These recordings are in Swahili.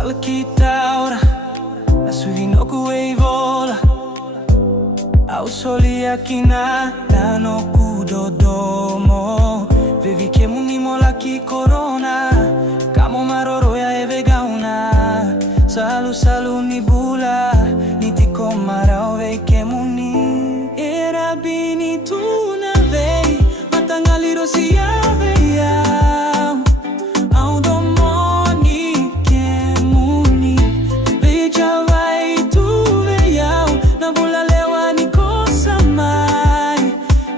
salkitaura na suvinoko e vola au soli akina nano kudodomo vevi che munimo la chi corona kamo maroro ya evegauna salu salu ni bula ni tiko marau vei che muni era bini tu na vei matangali rosia veia au domoni che muni veja vai tu veia na bula lewa ni cosa mai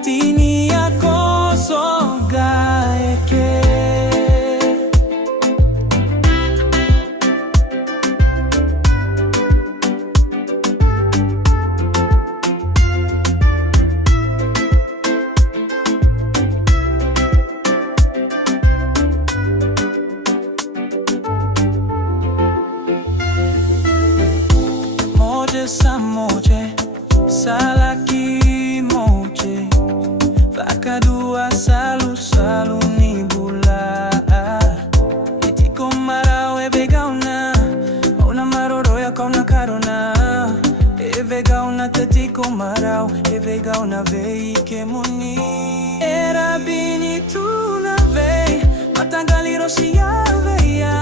tini a coso gae che Samoje, salaki moje, fakadua salu salu ni bula. Etiko marau e vegauna, ona maroro ya kauna karona. E vegauna tetiko marau, e vegauna vei ke muni. Era bini tu na vei, matangali rosia veia.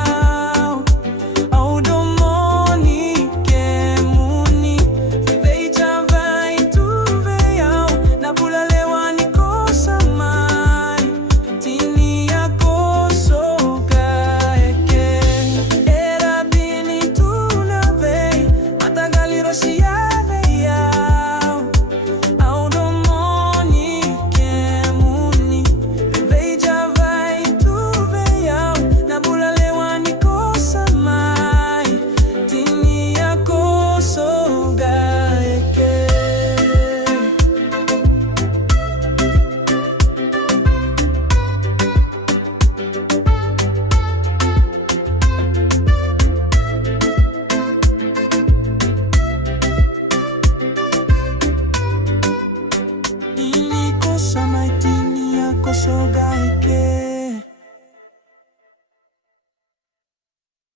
So